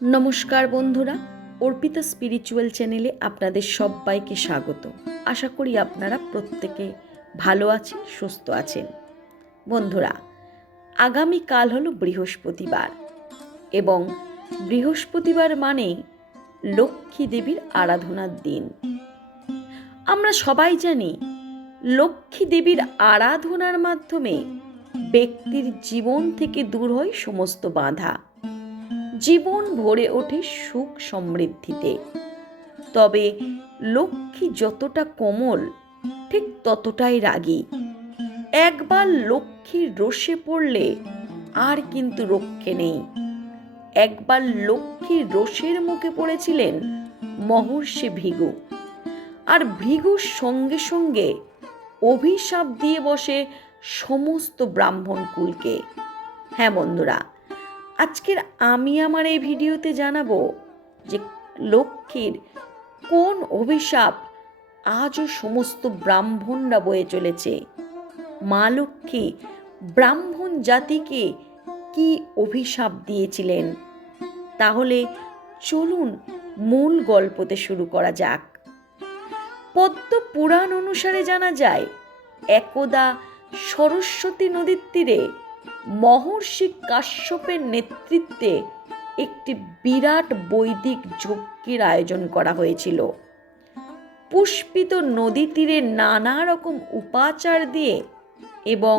নমস্কার বন্ধুরা, অর্পিতা স্পিরিচুয়াল চ্যানেলে আপনাদের সবাইকে স্বাগত। আশা করি আপনারা প্রত্যেকে ভালো আছেন, সুস্থ আছেন। বন্ধুরা, আগামীকাল হলো বৃহস্পতিবার এবং বৃহস্পতিবার মানেই লক্ষ্মী দেবীর আরাধনার দিন। আমরা সবাই জানি লক্ষ্মী দেবীর আরাধনার মাধ্যমে ব্যক্তির জীবন থেকে দূর হয় সমস্ত বাধা, জীবন ভরে ওঠে সুখ সমৃদ্ধিতে। তবে লক্ষ্মী যতটা কোমল, ঠিক ততটাই রাগী। একবার লক্ষ্মীর রোষে পড়লে আর কিন্তু রক্ষে নেই। একবার লক্ষ্মীর রোষের মুখে পড়েছিলেন মহর্ষি ভৃগু, আর ভৃগুর সঙ্গে সঙ্গে অভিশাপ দিয়ে বসে সমস্ত ব্রাহ্মণ কুলকে। হ্যাঁ বন্ধুরা, আজকের আমি আমার এই ভিডিওতে জানাবো যে লক্ষ্মীর কোন অভিশাপ আজও সমস্ত ব্রাহ্মণরা বয়ে চলেছে। মা লক্ষ্মী ব্রাহ্মণ জাতিকে কি অভিশাপ দিয়েছিলেন, তাহলে চলুন মূল গল্পতে শুরু করা যাক। পদ্ম পুরাণ অনুসারে জানা যায়, একদা সরস্বতী নদীর তীরে মহর্ষি কাশ্যপের নেতৃত্বে একটি বিরাট বৈদিক যজ্ঞের আয়োজন করা হয়েছিল। পুষ্পিত নদী তীরে নানা রকম উপাচার দিয়ে এবং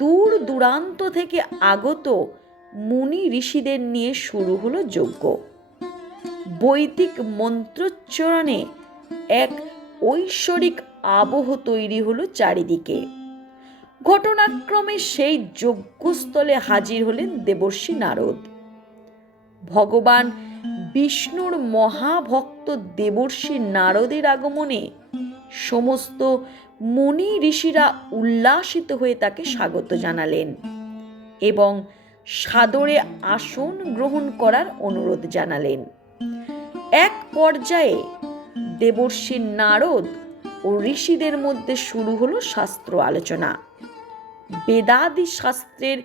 দূর দূরান্ত থেকে আগত মুনি ঋষিদের নিয়ে শুরু হলো যজ্ঞ। বৈদিক মন্ত্রোচ্চারণে এক ঐশ্বরিক আবহ তৈরি হলো চারিদিকে। ঘটনাক্রমে সেই যজ্ঞস্থলে হাজির হলেন দেবর্ষি নারদ। ভগবান বিষ্ণুর মহাভক্ত দেবর্ষি নারদের আগমনে সমস্ত মুনি ঋষিরা উল্লাসিত হয়ে তাকে স্বাগত জানালেন এবং সাদরে আসন গ্রহণ করার অনুরোধ জানালেন। এক পর্যায়ে দেবর্ষি নারদ ও ঋষিদের মধ্যে শুরু হলো শাস্ত্র আলোচনা। বেদাদি শাস্ত্রের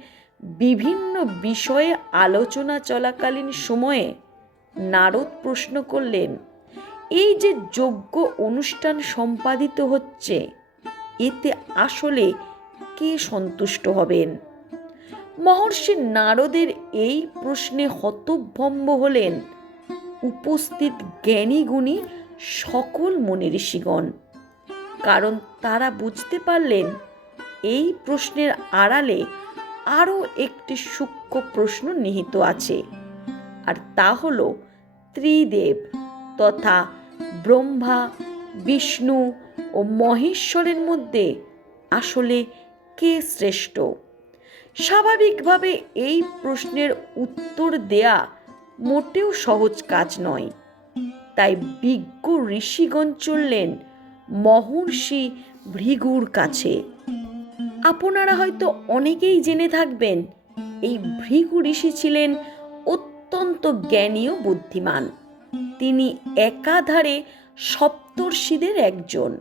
বিভিন্ন বিষয়ে আলোচনা চলাকালীন সময়ে নারদ প্রশ্ন করলেন, এই যে যজ্ঞ অনুষ্ঠান সম্পাদিত হচ্ছে, এতে আসলে কে সন্তুষ্ট হবেন? মহর্ষি নারদের এই প্রশ্নে হতভম্ব হলেন উপস্থিত জ্ঞানী গুণী সকল মুনি ঋষিগণ। কারণ তারা বুঝতে পারলেন এই প্রশ্নের আড়ালে আরও একটি সূক্ষ্ম প্রশ্ন নিহিত আছে, আর তা হল ত্রিদেব তথা ব্রহ্মা, বিষ্ণু ও মহেশ্বরের মধ্যে আসলে কে শ্রেষ্ঠ। স্বাভাবিকভাবে এই প্রশ্নের উত্তর দেয়া মোটেও সহজ কাজ নয়। তাই বিজ্ঞ ঋষিগণ চললেন মহর্ষি ভৃগুর কাছে। আপনারা হয়তো অনেকেই জেনে থাকবেন, এই ভৃগু ঋষি ছিলেন অত্যন্ত জ্ঞানী ও বুদ্ধিমান। তিনি একাধারে সপ্তর্ষিদের একজন,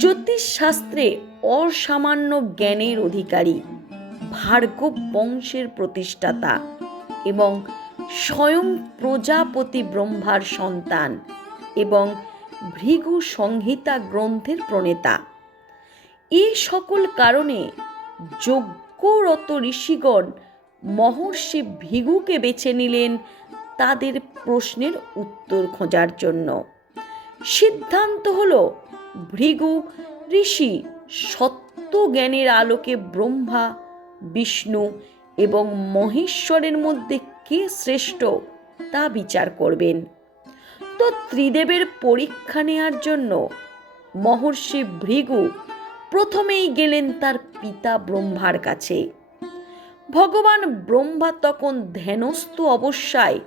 জ্যোতিষশাস্ত্রে অসামান্য জ্ঞানের অধিকারী, ভার্গব বংশের প্রতিষ্ঠাতা এবং স্বয়ং প্রজাপতি ব্রহ্মার সন্তান এবং ভৃগু সংহিতা গ্রন্থের প্রণেতা। এই সকল কারণে যজ্ঞরত ঋষিগণ মহর্ষি ভৃগুকে বেছে নিলেন তাদের প্রশ্নের উত্তর খোঁজার জন্য। সিদ্ধান্ত হল, ভৃগু ঋষি সত্য জ্ঞানের আলোকে ব্রহ্মা, বিষ্ণু এবং মহেশ্বরের মধ্যে কে শ্রেষ্ঠ তা বিচার করবেন। তো ত্রিদেবের পরীক্ষা নেওয়ার জন্য মহর্ষি ভৃগু প্রথমেই গেলেন তার পিতা ব্রহ্মার কাছে। ভগবান ব্রহ্মা তখন ধ্যানস্থ অবস্থায়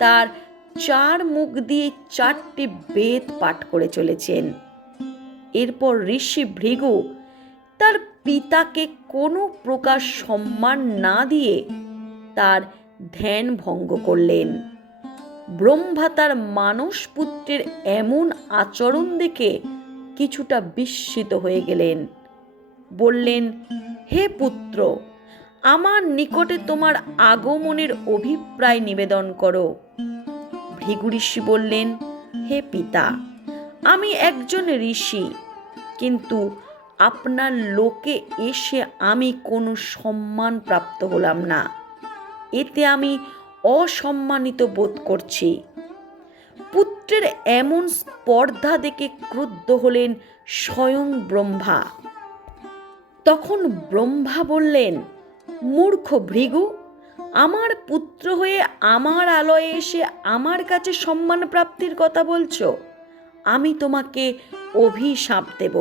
তার 4 মুখ দিয়ে 4টি বেদ পাঠ করে চলেছেন। এরপর ঋষি ভৃগু তার পিতাকে কোনো প্রকার সম্মান না দিয়ে তার ধ্যান ভঙ্গ করলেন। ব্রহ্মা তার মানস পুত্রের এমন আচরণ দেখে কিছুটা বিস্মিত হয়ে গেলেন। বললেন, হে পুত্র, আমার নিকটে তোমার আগমনের অভিপ্রায় নিবেদন করো। ভৃগু ঋষি বললেন, হে পিতা, আমি একজন ঋষি, কিন্তু আপনার লোকে এসে আমি কোনো সম্মান প্রাপ্ত হলাম না। এতে আমি অসম্মানিত বোধ করছি। পুত্রের এমন স্পর্ধা দেখে ক্রুদ্ধ হলেন স্বয়ং ব্রহ্মা। তখন ব্রহ্মা বললেন, মূর্খ ভৃগু, আমার পুত্র হয়ে আমার আলয়ে এসে আমার কাছে সম্মান প্রাপ্তির কথা বলছো? আমি তোমাকে অভিশাপ দেব।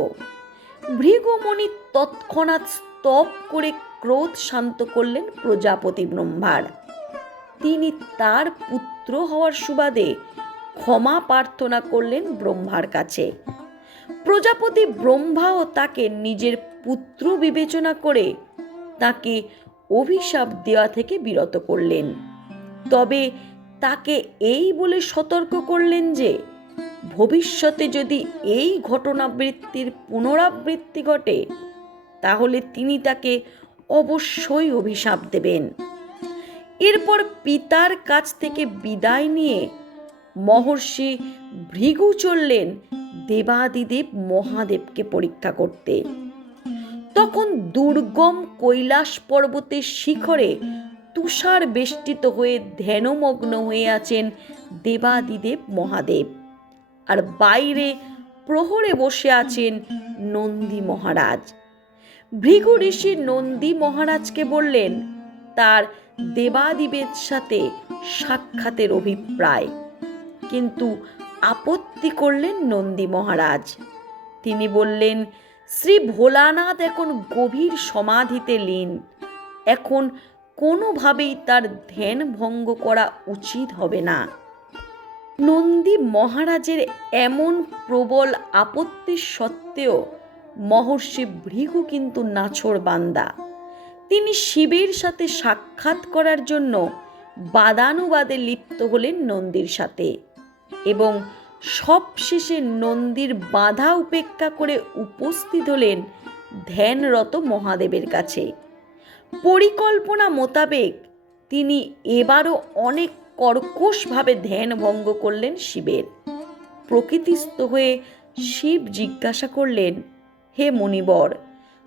ভৃগুমণি তৎক্ষণাৎ স্তব করে ক্রোধ শান্ত করলেন প্রজাপতি ব্রহ্মার। তিনি তার পুত্র হওয়ার সুবাদে ক্ষমা প্রার্থনা করলেন ব্রহ্মার কাছে। প্রজাপতি ব্রহ্মাও তাকে নিজের পুত্র বিবেচনা করে তাকে অভিশাপ দেওয়া থেকে বিরত করলেন। তবে তাকে এই বলে সতর্ক করলেন যে ভবিষ্যতে যদি এই ঘটনাবৃত্তির পুনরাবৃত্তি ঘটে, তাহলে তিনি তাকে অবশ্যই অভিশাপ দেবেন। এরপর পিতার কাছ থেকে বিদায় নিয়ে মহর্ষি ভৃগু চললেন দেবাদিদেব মহাদেবকে পরীক্ষা করতে। তখন দুর্গম কৈলাস পর্বতের শিখরে তুষার বেষ্টিত হয়ে ধ্যানমগ্ন হয়ে আছেন দেবাদিদেব মহাদেব, আর বাইরে প্রহরে বসে আছেন নন্দী মহারাজ। ভৃগু ঋষি নন্দী মহারাজকে বললেন তার দেবাদিদেবের সাথে সাক্ষাতের অভিপ্রায়, কিন্তু আপত্তি করলেন নন্দী মহারাজ। তিনি বললেন, শ্রী ভোলানাথ এখন গভীর সমাধিতে লীন, এখন কোনোভাবেই তার ধ্যান ভঙ্গ করা উচিত হবে না। নন্দী মহারাজের এমন প্রবল আপত্তির সত্ত্বেও মহর্ষি ভৃগু কিন্তু নাছোড়বান্দা। তিনি শিবের সাথে সাক্ষাৎ করার জন্য বাদানুবাদে লিপ্ত হলেন নন্দীর সাথে, এবং সবশেষে নন্দীর বাধা উপেক্ষা করে উপস্থিত হলেন ধ্যানরত মহাদেবের কাছে। পরিকল্পনা মোতাবেক তিনি এবারও অনেক কর্কশভাবে ধ্যান ভঙ্গ করলেন শিবের। প্রকৃতিস্থ হয়ে শিব জিজ্ঞাসা করলেন, হে মুনিবর,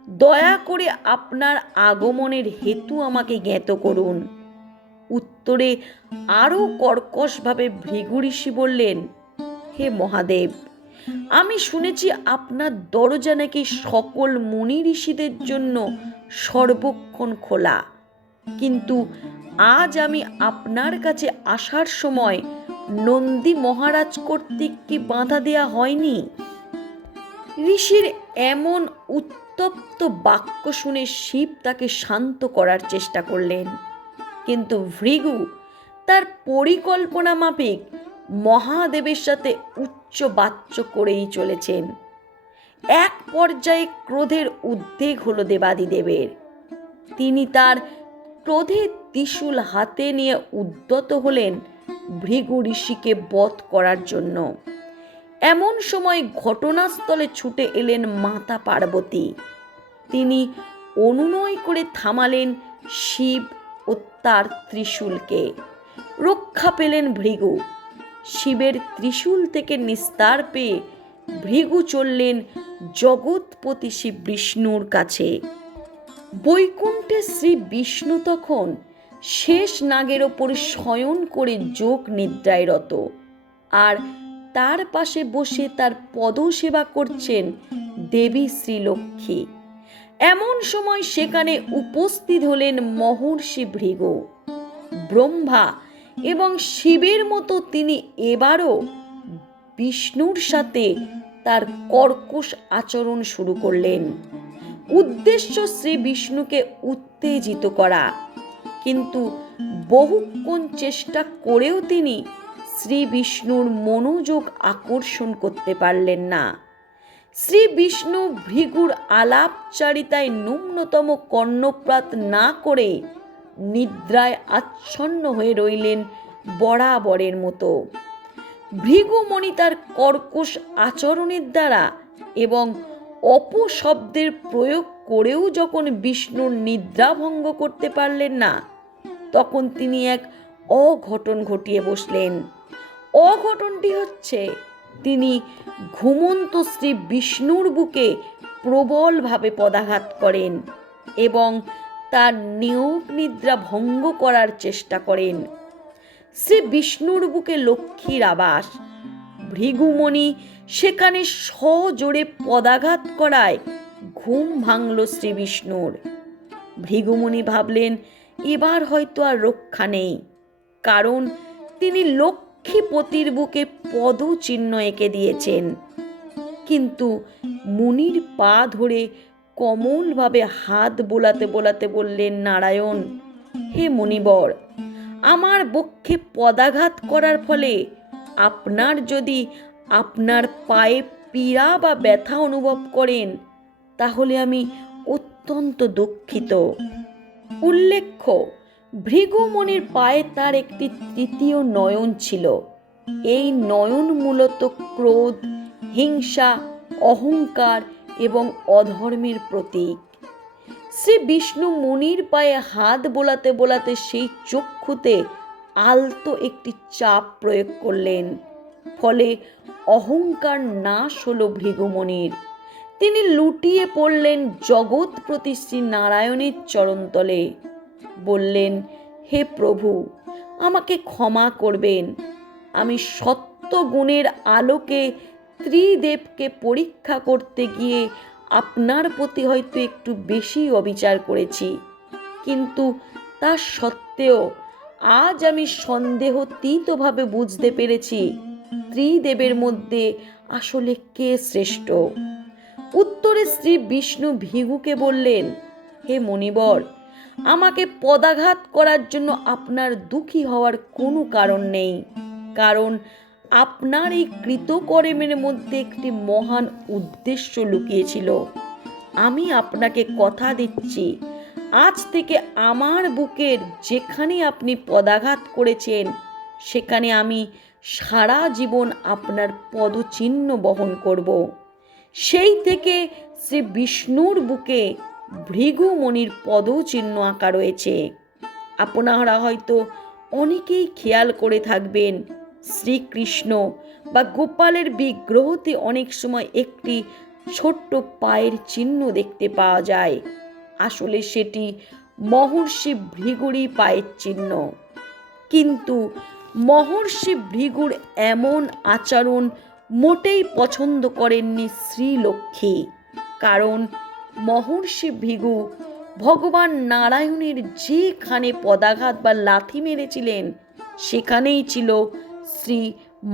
দয়া করে আপনার আগমনের হেতু আমাকে জ্ঞাত করুন। উত্তরে আরও কর্কশভাবে ভৃগু ঋষি বললেন, হে মহাদেব, আমি শুনেছি আপনার দরজা নাকি সকল মুনি ঋষিদের জন্য সর্বক্ষণ খোলা, কিন্তু আজ আমি আপনার কাছে আসার সময় নন্দী মহারাজ কর্তৃক কি বাধা দেয়া হয়নি? ঋষির এমন উত্তপ্ত বাক্য শুনে শিব তাকে শান্ত করার চেষ্টা করলেন, কিন্তু ভৃগু তার পরিকল্পনা মাফিক মহাদেবের সাথে উচ্চ বাচ্য করেই চলেছেন। এক পর্যায়ে ক্রোধের উদ্বেগ হলো দেবাদিদেবের। তিনি তার ক্রোধে ত্রিশূল হাতে নিয়ে উদ্যত হলেন ভৃগু ঋষিকে বধ করার জন্য। এমন সময় ঘটনাস্থলে ছুটে এলেন মাতা পার্বতী। তিনি অনুনয় করে থামালেন শিব ও তার ত্রিশূলকে। রক্ষা পেলেন ভৃগু। শিবের ত্রিশূল থেকে নিস্তার পেয়ে ভৃগু চললেন জগৎপতি শ্রী বিষ্ণুর কাছে। বৈকুণ্ঠে শ্রী বিষ্ণু তখন শেষ নাগের ওপর শয়ন করে যোগ নিদ্রায় রত, আর তার পাশে বসে তার পদসেবা করছেন দেবী শ্রীলক্ষ্মী। এমন সময় সেখানে উপস্থিত হলেন মহর্ষি ভৃগু। ব্রহ্মা এবং শিবের মতো তিনি এবারও বিষ্ণুর সাথে তার কর্কশ আচরণ শুরু করলেন। উদ্দেশ্য শ্রী বিষ্ণুকে উত্তেজিত করা, কিন্তু বহুক্ষণ চেষ্টা করেও তিনি শ্রী বিষ্ণুর মনোযোগ আকর্ষণ করতে পারলেন না। শ্রী বিষ্ণু ভৃগুর আলাপচারিতায় ন্যূনতম কর্ণপাত না করে নিদ্রায় আচ্ছন্ন হয়ে রইলেন বরাবরের মতো। ভৃগুমণি তার কর্কশ আচরণের দ্বারা এবং অপশব্দের প্রয়োগ করেও যখন বিষ্ণুর নিদ্রা ভঙ্গ করতে পারলেন না, তখন তিনি এক অঘটন ঘটিয়ে বসলেন। অঘটনটি হচ্ছে, তিনি ঘুমন্ত শ্রী বিষ্ণুর বুকে প্রবলভাবে পদাঘাত করেন এবং তার নিয়োগ নিদ্রা ভঙ্গ করার চেষ্টা করেন। শ্রী বিষ্ণুর বুকে লক্ষ্মীর আবাস। ভৃগুমণি সেখানে সজোরে পদাঘাত করায় ঘুম ভাঙল শ্রী বিষ্ণুর। ভৃগুমণি ভাবলেন এবার হয়তো আর রক্ষা নেই, কারণ তিনি লক্ষ্মীপতির বুকে পদচিহ্ন এঁকে দিয়েছেন। কিন্তু মুনির পা ধরে কোমলভাবে হাত বোলাতে বোলাতে বললেন, নারায়ণ, হে মুনিবর, আমার বক্ষে পদাঘাত করার ফলে আপনার যদি আপনার পায়ে পীড়া বা ব্যথা অনুভব করেন, তাহলে আমি অত্যন্ত দুঃখিত। উল্লেখ্য, ভৃগুমণির পায়ে তার একটি তৃতীয় নয়ন ছিল। এই নয়ন মূলত ক্রোধ, হিংসা, অহংকার এবং অধর্মের প্রতীক। শ্রী বিষ্ণু মুনির পায়ে হাত বোলাতে বোলাতে সেই চক্ষুতে আলতো একটি চাপ প্রয়োগ করলেন। ফলে অহংকার নাশ হলো ভৃগুমণির। তিনি লুটিয়ে পড়লেন জগৎপতি শ্রী নারায়ণের চরণতলে। বললেন, হে প্রভু, আমাকে ক্ষমা করবেন। আমি সত্যগুণের আলোকে ত্রিদেবকে পরীক্ষা করতে গিয়ে আপনার প্রতি হয়তো একটু বেশি অবিচার করেছি, কিন্তু তা সত্ত্বেও আজ আমি সন্দেহতীতভাবে বুঝতে পেরেছি ত্রিদেবের মধ্যে আসলে কে শ্রেষ্ঠ। উত্তরে শ্রী বিষ্ণু ভৃগুকে বললেন, হে মণিবর, আমাকে পদাঘাত করার জন্য আপনার দুঃখী হওয়ার কোনো কারণ নেই, কারণ আপনার এই কৃতকর্মের মধ্যে একটি মহান উদ্দেশ্য লুকিয়েছিল। আমি আপনাকে কথা দিচ্ছি, আজ থেকে আমার বুকের যেখানে আপনি পদাঘাত করেছেন, সেখানে আমি সারা জীবন আপনার পদচিহ্ন বহন করব। সেই থেকে শ্রী বিষ্ণুর বুকে ভৃগুমণির পদচিহ্ন আঁকা রয়েছে। আপনারা হয়তো অনেকেই খেয়াল করে থাকবেন, শ্রীকৃষ্ণ বা গোপালের বিগ্রহতে অনেক সময় একটি ছোট্ট পায়ের চিহ্ন দেখতে পাওয়া যায়। আসলে সেটি মহর্ষি ভৃগুরই পায়ের চিহ্ন। কিন্তু মহর্ষি ভৃগুর এমন আচরণ মোটেই পছন্দ করেননি শ্রীলক্ষ্মী, কারণ মহর্ষি ভৃগু ভগবান নারায়ণের যেখানে পদাঘাত বা লাথি মেরেছিলেন, সেখানেই ছিল শ্রী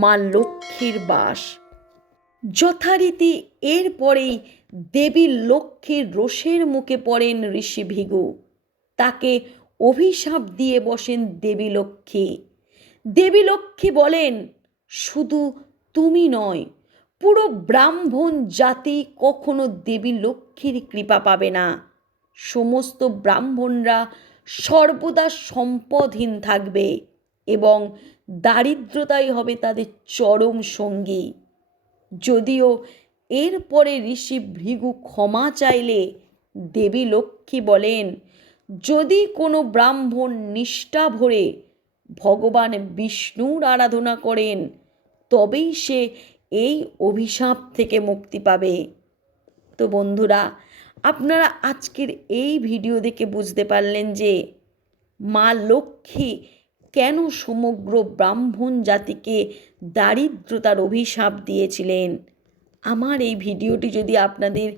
মা লক্ষ্মীর বাস। যথারীতি এরপরেই দেবী লক্ষ্মীর রোষের মুখে পড়েন ঋষি ভৃগু। তাকে অভিশাপ দিয়ে বসেন দেবী লক্ষ্মী। দেবী লক্ষ্মী বলেন, শুধু তুমি নয়, পুরো ব্রাহ্মণ জাতি কখনো দেবী লক্ষ্মীর কৃপা পাবে না। সমস্ত ব্রাহ্মণরা সর্বদা সম্পদহীন থাকবে এবং দারিদ্রতাই হবে তাদের চরম সঙ্গী। যদিও এরপরে ঋষি ভৃগু ক্ষমা চাইলে দেবী লক্ষ্মী বলেন, যদি কোনো ব্রাহ্মণ নিষ্ঠা ভরে ভগবান বিষ্ণুর আরাধনা করেন, তবেই সে এই অভিশাপ থেকে মুক্তি পাবে। তো বন্ধুরা, আপনারা আজকের এই ভিডিও দেখে বুঝতে পারলেন যে মা লক্ষ্মী কেন সমগ্র ব্রাহ্মণ জাতিকে দারিদ্রতার অভিশাপ দিয়েছিলেন। আমার এই ভিডিওটি যদি আপনাদের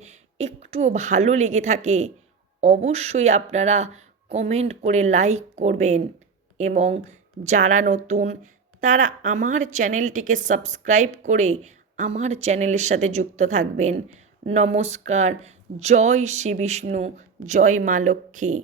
একটুও ভালো লেগে থাকে, অবশ্যই আপনারা কমেন্ট করে লাইক করবেন এবং যারা নতুন তারা আমার চ্যানেলটিকে সাবস্ক্রাইব করে আমার চ্যানেলের সাথে যুক্ত থাকবেন। নমস্কার। জয় শ্রী বিষ্ণু, জয় মা লক্ষ্মী।